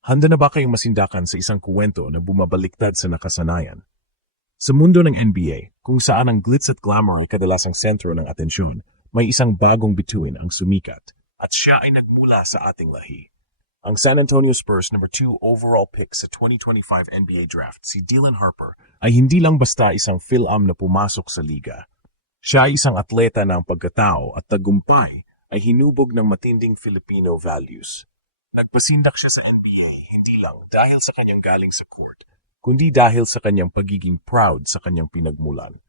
Handa na ba kayong masindakan sa isang kuwento na bumabaliktad sa nakasanayan? Sa mundo ng NBA, kung saan ang glitz at glamour ay kadalasang sentro ng atensyon, may isang bagong bituin ang sumikat at siya ay nagmula sa ating lahi. Ang San Antonio Spurs number 2 overall pick sa 2025 NBA Draft, si Dylan Harper, ay hindi lang basta isang Phil-Am na pumasok sa liga. Siya ay isang atleta na ang pagkatao at tagumpay ay hinubog ng matinding Filipino values. Nagpasindak siya sa NBA hindi lang dahil sa kanyang galing sa court, kundi dahil sa kanyang pagiging proud sa kanyang pinagmulan.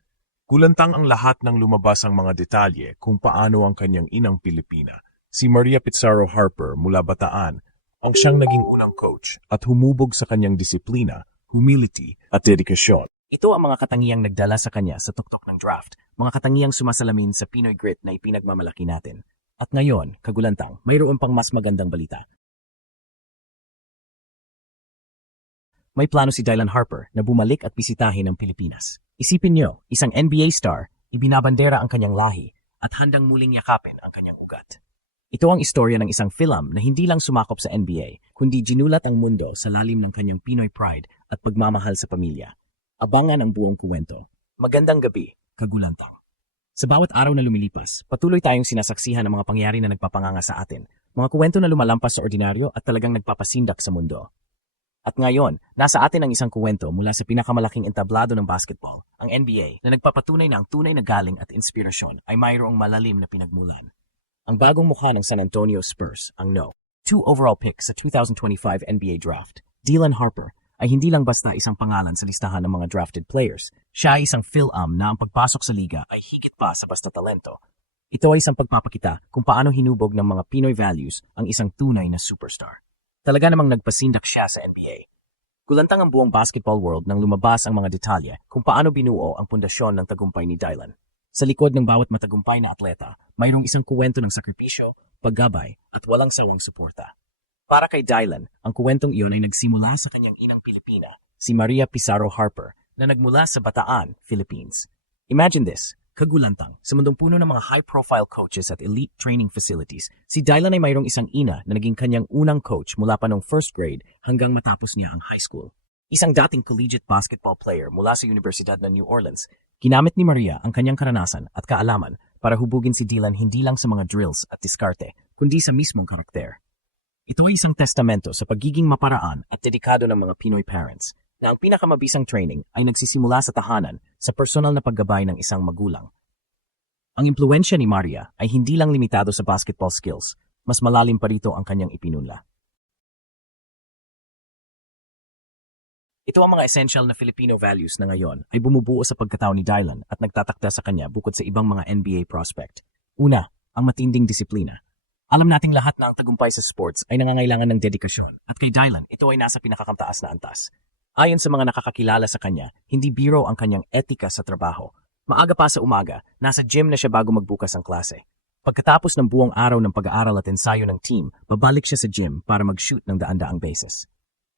Kulantang ang lahat ng lumabas ang mga detalye kung paano ang kanyang inang Pilipina, si Maria Pizarro Harper mula Bataan, ang siyang naging unang coach at humubog sa kanyang disiplina, humility at dedikasyon. Ito ang mga katangiyang nagdala sa kanya sa tuktok ng draft, mga katangiyang sumasalamin sa Pinoy grit na ipinagmamalaki natin. At ngayon, kagulantang, mayroon pang mas magandang balita. May plano si Dylan Harper na bumalik at bisitahin ang Pilipinas. Isipin niyo, isang NBA star, ibinabandera ang kanyang lahi at handang muling yakapin ang kanyang ugat. Ito ang istorya ng isang Phil-Am na hindi lang sumakop sa NBA, kundi ginulat ang mundo sa lalim ng kanyang Pinoy pride at pagmamahal sa pamilya. Abangan ang buong kuwento. Magandang gabi, kagulantang. Sa bawat araw na lumilipas, patuloy tayong sinasaksihan ng mga pangyayari na nagpapanganga sa atin, mga kuwento na lumalampas sa ordinaryo at talagang nagpapasindak sa mundo. At ngayon, nasa atin ang isang kuwento mula sa pinakamalaking entablado ng basketball, ang NBA, na nagpapatunay na ang tunay na galing at inspirasyon ay mayroong malalim na pinagmulan. Ang bagong mukha ng San Antonio Spurs, ang No. 2 overall pick sa 2025 NBA Draft, Dylan Harper, ay hindi lang basta isang pangalan sa listahan ng mga drafted players. Siya ay isang Phil-Am na ang pagpasok sa liga ay higit pa sa basta talento. Ito ay isang pagpapakita kung paano hinubog ng mga Pinoy values ang isang tunay na superstar. Talaga namang nagpasindak siya sa NBA. Gulantang ang buong basketball world nang lumabas ang mga detalye kung paano binuo ang pundasyon ng tagumpay ni Dylan. Sa likod ng bawat matagumpay na atleta, mayroong isang kuwento ng sakripisyo, paggabay at walang sawang suporta. Para kay Dylan, ang kuwentong iyon ay nagsimula sa kanyang inang Pilipina, si Maria Pizarro Harper, na nagmula sa Bataan, Philippines. Imagine this. Kagulantang, sa mundong puno ng mga high-profile coaches at elite training facilities, si Dylan ay mayroong isang ina na naging kanyang unang coach mula pa noong first grade hanggang matapos niya ang high school. Isang dating collegiate basketball player mula sa Universidad ng New Orleans, ginamit ni Maria ang kanyang karanasan at kaalaman para hubugin si Dylan hindi lang sa mga drills at diskarte, kundi sa mismong karakter. Ito ay isang testamento sa pagiging maparaan at dedikado ng mga Pinoy parents, na ang pinakamabisang training ay nagsisimula sa tahanan sa personal na paggabay ng isang magulang. Ang impluensya ni Maria ay hindi lang limitado sa basketball skills, mas malalim pa rito ang kanyang ipinunla. Ito ang mga essential na Filipino values na ngayon ay bumubuo sa pagkatao ni Dylan at nagtatakda sa kanya bukod sa ibang mga NBA prospect. Una, ang matinding disiplina. Alam nating lahat na ang tagumpay sa sports ay nangangailangan ng dedikasyon at kay Dylan ito ay nasa pinakakamtaas na antas. Ayon sa mga nakakakilala sa kanya, hindi biro ang kanyang etika sa trabaho. Maaga pa sa umaga, nasa gym na siya bago magbukas ang klase. Pagkatapos ng buong araw ng pag-aaral at ensayo ng team, babalik siya sa gym para mag-shoot ng daan-daang beses.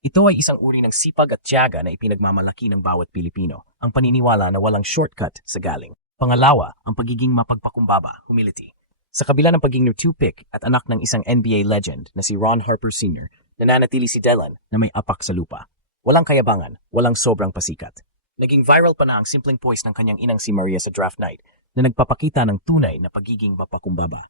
Ito ay isang uri ng sipag at tiyaga na ipinagmamalaki ng bawat Pilipino, ang paniniwala na walang shortcut sa galing. Pangalawa, ang pagiging mapagpakumbaba, humility. Sa kabila ng pagiging number 2 pick at anak ng isang NBA legend na si Ron Harper Sr., nananatili si Dylan na may apak sa lupa. Walang kayabangan, walang sobrang pasikat. Naging viral pa na ang simpleng poise ng kanyang inang si Maria sa draft night na nagpapakita ng tunay na pagiging mapakumbaba.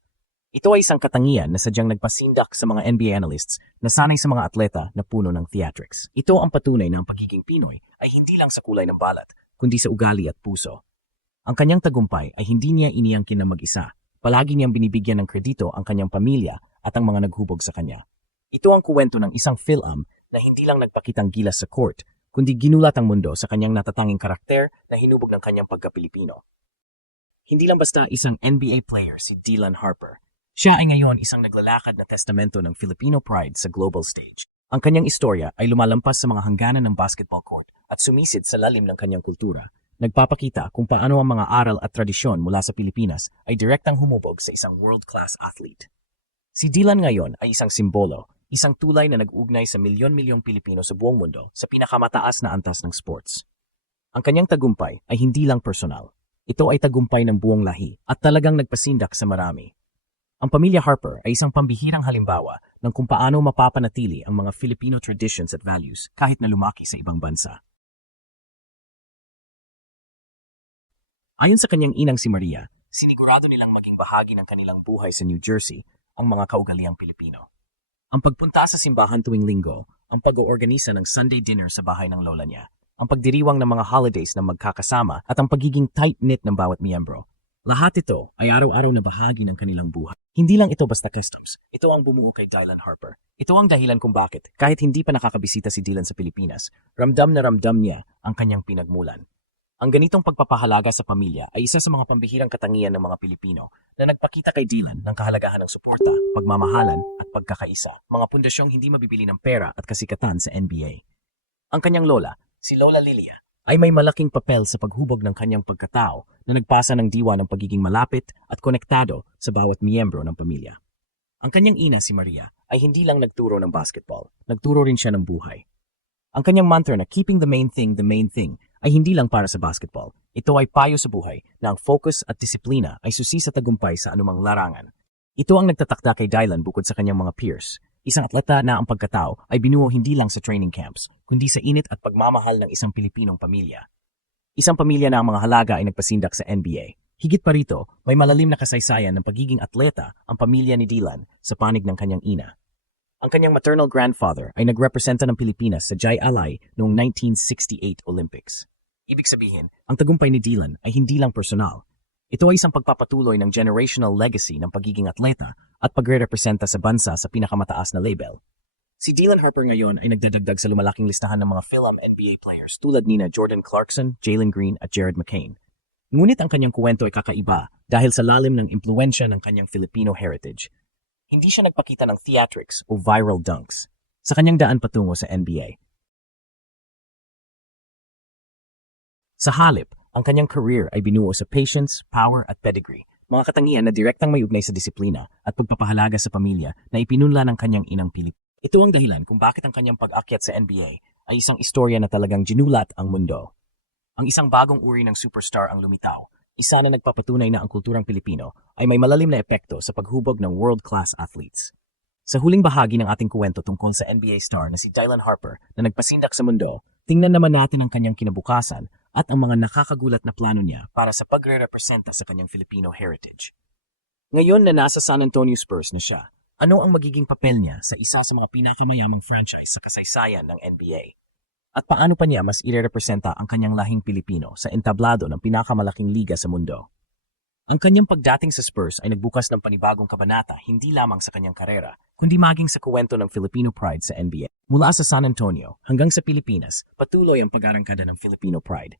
Ito ay isang katangian na sadyang nagpasindak sa mga NBA analysts na sanay sa mga atleta na puno ng theatrics. Ito ang patunay na ang pagiging Pinoy ay hindi lang sa kulay ng balat, kundi sa ugali at puso. Ang kanyang tagumpay ay hindi niya iniyangkin na mag-isa. Palagi niyang binibigyan ng kredito ang kanyang pamilya at ang mga naghubog sa kanya. Ito ang kuwento ng isang Phil-Am na hindi lang nagpakitang gilas sa court, kundi ginulat ang mundo sa kanyang natatanging karakter na hinubog ng kanyang pagka-Pilipino. Hindi lang basta isang NBA player si Dylan Harper. Siya ay ngayon isang naglalakad na testamento ng Filipino pride sa global stage. Ang kanyang istorya ay lumalampas sa mga hangganan ng basketball court at sumisid sa lalim ng kanyang kultura. Nagpapakita kung paano ang mga aral at tradisyon mula sa Pilipinas ay direktang humubog sa isang world-class athlete. Si Dylan ngayon ay isang simbolo, isang tulay na nag-ugnay sa milyon-milyong Pilipino sa buong mundo sa pinakamataas na antas ng sports. Ang kanyang tagumpay ay hindi lang personal. Ito ay tagumpay ng buong lahi at talagang nagpasindak sa marami. Ang pamilya Harper ay isang pambihirang halimbawa ng kung paano mapapanatili ang mga Filipino traditions at values kahit na lumaki sa ibang bansa. Ayon sa kanyang inang si Maria, sinigurado nilang maging bahagi ng kanilang buhay sa New Jersey ang mga kaugaliang Pilipino. Ang pagpunta sa simbahan tuwing linggo, ang pag-oorganisa ng Sunday dinner sa bahay ng lola niya, ang pagdiriwang ng mga holidays na magkakasama at ang pagiging tight-knit ng bawat miyembro. Lahat ito ay araw-araw na bahagi ng kanilang buhay. Hindi lang ito basta customs. Ito ang bumuo kay Dylan Harper. Ito ang dahilan kung bakit, kahit hindi pa nakakabisita si Dylan sa Pilipinas, ramdam na ramdam niya ang kanyang pinagmulan. Ang ganitong pagpapahalaga sa pamilya ay isa sa mga pambihirang katangian ng mga Pilipino na nagpakita kay Dylan ng kahalagahan ng suporta, pagmamahalan at pagkakaisa, mga pundasyong hindi mabibili ng pera at kasikatan sa NBA. Ang kanyang lola, si Lola Lilia, ay may malaking papel sa paghubog ng kanyang pagkatao na nagpasa ng diwa ng pagiging malapit at konektado sa bawat miyembro ng pamilya. Ang kanyang ina si Maria ay hindi lang nagturo ng basketball, nagturo rin siya ng buhay. Ang kanyang mantra na keeping the main thing ay hindi lang para sa basketball. Ito ay payo sa buhay na ang focus at disiplina ay susi sa tagumpay sa anumang larangan. Ito ang nagtatakda kay Dylan bukod sa kanyang mga peers. Isang atleta na ang pagkatao ay binuo hindi lang sa training camps, kundi sa init at pagmamahal ng isang Pilipinong pamilya. Isang pamilya na ang mga halaga ay nagpasindak sa NBA. Higit pa rito, may malalim na kasaysayan ng pagiging atleta ang pamilya ni Dylan sa panig ng kanyang ina. Ang kanyang maternal grandfather ay nagrepresenta ng Pilipinas sa Jai Alai noong 1968 Olympics. Ibig sabihin, ang tagumpay ni Dylan ay hindi lang personal. Ito ay isang pagpapatuloy ng generational legacy ng pagiging atleta at pagre-representa sa bansa sa pinakamataas na label. Si Dylan Harper ngayon ay nagdadagdag sa lumalaking listahan ng mga Phil-Am NBA players tulad nina Jordan Clarkson, Jalen Green at Jared McCain. Ngunit ang kanyang kwento ay kakaiba dahil sa lalim ng impluensya ng kanyang Filipino heritage. Hindi siya nagpakita ng theatrics o viral dunks sa kanyang daan patungo sa NBA. Sa halip, ang kanyang career ay binuo sa patience, power at pedigree, mga katangian na direktang may ugnay sa disiplina at pagpapahalaga sa pamilya na ipinunla ng kanyang inang Pilip. Ito ang dahilan kung bakit ang kanyang pag-akyat sa NBA ay isang istorya na talagang ginulat ang mundo. Ang isang bagong uri ng superstar ang lumitaw, isa na nagpapatunay na ang kulturang Pilipino ay may malalim na epekto sa paghubog ng world-class athletes. Sa huling bahagi ng ating kwento tungkol sa NBA star na si Dylan Harper na nagpasindak sa mundo, tingnan naman natin ang kanyang kinabukasan at ang mga nakakagulat na plano niya para sa pagre-representa sa kanyang Filipino heritage. Ngayon na nasa San Antonio Spurs na siya, ano ang magiging papel niya sa isa sa mga pinakamayamang franchise sa kasaysayan ng NBA? At paano pa niya mas irerepresenta ang kanyang lahing Pilipino sa entablado ng pinakamalaking liga sa mundo? Ang kanyang pagdating sa Spurs ay nagbukas ng panibagong kabanata hindi lamang sa kanyang karera, kundi maging sa kuwento ng Filipino pride sa NBA. Mula sa San Antonio hanggang sa Pilipinas, patuloy ang pag-arangkada ng Filipino pride.